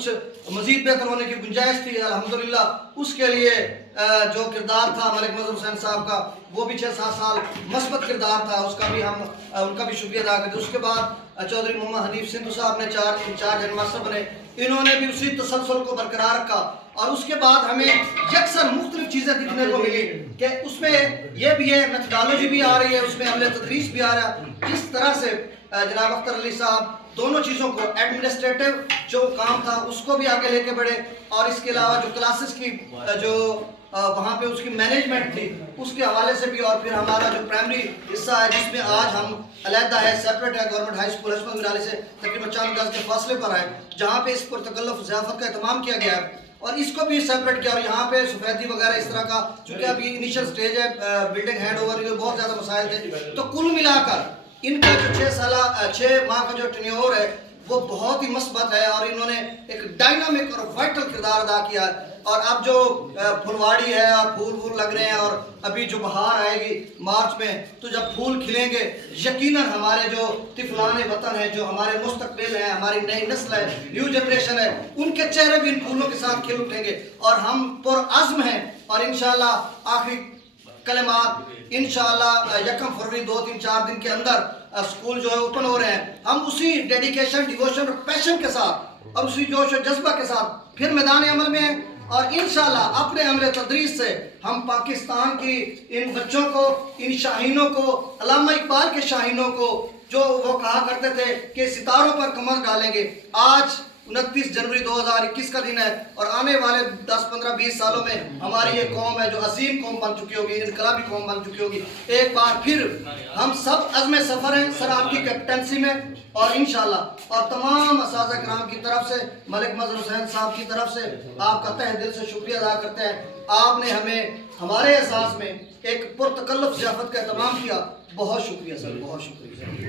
کچھ مزید بہتر ہونے کی گنجائش تھی الحمدللہ، اس کے لیے جو کردار تھا ملک مظہر حسین صاحب کا، وہ بھی 6-7 سال مثبت کردار تھا، اس کا بھی ہم ان کا بھی شکریہ ادا کرتے ہیں۔ اس کے بعد چودھری محمد حنیف سندھو صاحب نے انچارج ہیڈ ماسٹر بنے، انہوں نے بھی اسی تسلسل کو برقرار رکھا، اور اس کے بعد ہمیں یکسر مختلف چیزیں دیکھنے کو ملی کہ اس میں یہ بھی ہے، میتھڈالوجی بھی آ رہی ہے، اس میں عمل تدریس بھی آ رہا ہے، جس طرح سے جناب اختر علی صاحب دونوں چیزوں کو ایڈمنسٹریٹو جو کام تھا اس کو بھی آگے لے کے بڑھے، اور اس کے علاوہ جو کلاسز کی جو وہاں پہ اس کی مینجمنٹ تھی اس کے حوالے سے بھی، اور پھر ہمارا جو پرائمری حصہ ہے جس میں آج ہم علیحدہ ہے، سیپریٹ ہے، گورنمنٹ ہائی اسکول حشمت مرالی سے تقریباً 4 گز کے فاصلے پر ہے، جہاں پہ اس پر تکلف ضیافت کا اہتمام کیا گیا ہے، اور اس کو بھی سیپریٹ کیا، اور یہاں پہ سفیدی وغیرہ اس طرح کا، چونکہ ابھی انیشل سٹیج ہے، بلڈنگ ہینڈ اوور، یہ بہت زیادہ مسائل تھے، تو کل ملا کر ان کا جو 6 ماہ کا جو ٹینیور ہے وہ بہت ہی مثبت ہے، اور انہوں نے ایک ڈائنامک اور وائٹل کردار ادا کیا ہے، اور اب جو پھلواڑی ہے اور پھول لگ رہے ہیں، اور ابھی جو بہار آئے گی مارچ میں، تو جب پھول کھلیں گے یقیناً ہمارے جو طفلان وطن ہیں، جو ہمارے مستقبل ہیں، ہماری نئی نسل ہے، نیو جنریشن ہے، ان کے چہرے بھی ان پھولوں کے ساتھ کھل اٹھیں گے، اور ہم پرعزم ہیں، اور انشاءاللہ آخری کلمات انشاءاللہ 1 فروری 2-3-4 دن کے اندر اسکول جو ہے اوپن ہو رہے ہیں، ہم اسی ڈیڈیکیشن، ڈیووشن اور پیشن کے ساتھ اور اسی جوش و جذبہ کے ساتھ پھر میدان عمل میں ہیں، اور انشاءاللہ اپنے عمل تدریس سے ہم پاکستان کی ان بچوں کو، ان شاہینوں کو، علامہ اقبال کے شاہینوں کو، جو وہ کہا کرتے تھے کہ ستاروں پر کمر ڈالیں گے، آج 29 جنوری 2021 کا دن ہے، اور آنے والے 10-15-20 سالوں میں ہماری یہ قوم ہے جو عظیم قوم بن چکی ہوگی، انقلابی قوم بن چکی ہوگی۔ ایک بار پھر ہم سب عزم سفر ہیں سر آپ کی کیپٹنسی میں، اور انشاءاللہ اور تمام اساتذہ کرام کی طرف سے، ملک مظہر حسین صاحب کی طرف سے آپ کا تہ دل سے شکریہ ادا کرتے ہیں۔ آپ نے ہمیں ہمارے احساس میں ایک پرتکلف ضیافت کا اہتمام کیا، بہت شکریہ سر، بہت شکریہ۔